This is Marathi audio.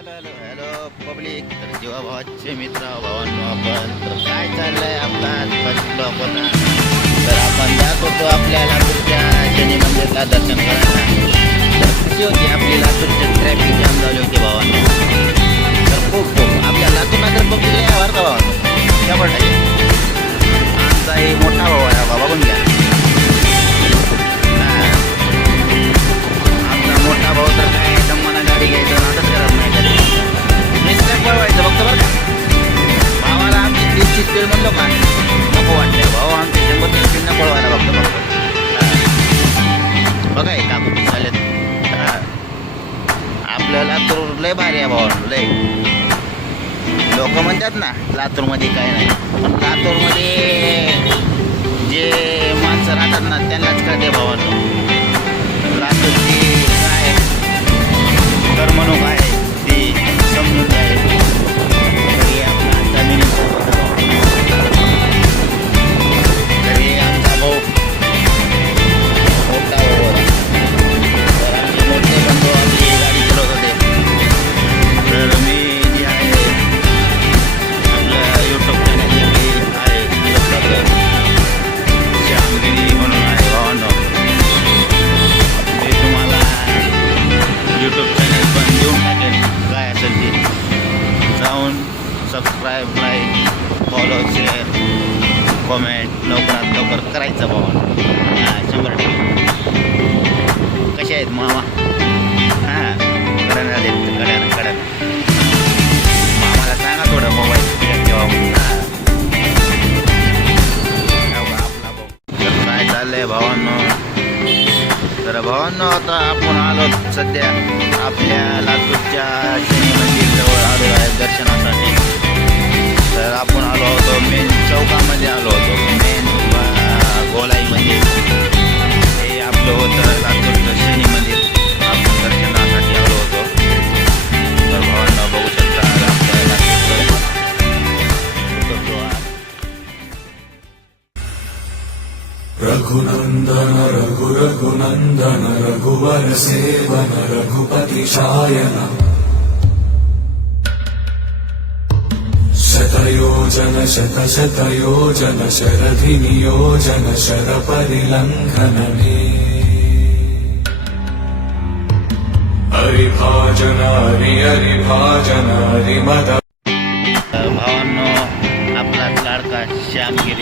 Hello hello public. तर जीवाभावाचे मित्र भावांनो, आपण तर काय चाललंय आपला फर्स्ट ब्लॉक होता. तर आपण जात होतो आपल्या लातूरच्या शनी मंदिरला दर्शन करायला. तर कशी होती आपली लातूरचे ट्रॅफिक जाम झाले होते भावांनो. तर खूप आपल्या लातूरला तर पब्लिक लय आवडतं का भावांनो. शंभर टक्के आमचा एक मोठा भाऊ आहे बाबा बघून घ्या. आमचा मोठा भाऊ तर काय दम्माना गाडी घ्यायचं नाटक करत नाही कधी. निश्चित पळवायचं फक्त बरं का. भावाला आमची 30 स्पीड म्हणलो का नको वाटतंय. भाऊ आमची 100 स्पीडनं पळवायला फक्त बघा हे काकू चालेल. आपलं लातूर लय भारी आहे भाऊ लय. लोक म्हणतात ना लातूरमध्ये काय नाही, पण लातूरमध्ये जे माणसं राहतात ना त्यांनाच कळते भावांनो लातूरची काय करमणूक आहे ती समजून जाईल. तरी आपला तरी आमचा भाऊ मोठा भाऊ तर आमचे मोठे बंधू आपली गाडी चालवत होते. तर मी जे आहे आपल्या यूट्यूब चॅनल आहे श्यामगिरी म्हणून आहे भावांनो. मी तुम्हाला यूट्यूब चॅनल पण देऊन टाकेल. काय असेल ते जाऊन subscribe, like, follow, share, comment लवकरात लवकर करायचं बाबा. 100% कसे आहेत मामा. हां कड्यानं आले कड्यानं मामाला सांगा थोडं मोबाईल ठेवा आपला भाऊ. तर काय चाललंय भावांनो. तर भावांनो आता आपण आलो सध्या आपल्या लातूरच्या शनी मंदिरजवळ आलो आहे दर्शनासाठी. तर आपण आलो होतो मेन चौकामध्ये आलो होतो. मेन गोलाईमध्ये हे आपलं होतं लातूरचं शनी मंदिर. आपण दर्शनासाठी आलो होतो. तर भावांना बघू शकता आपल्या लातूरचं रघुनंदन रघुनंदन रघुवर सेवन रघुपति शायन शतयोजन शतशतयोजन शरधि नियोजन शर परिलंघनने हरिभाजन हरिभाजन हरिमद. भावांनो आपला लाडका श्यामगिरी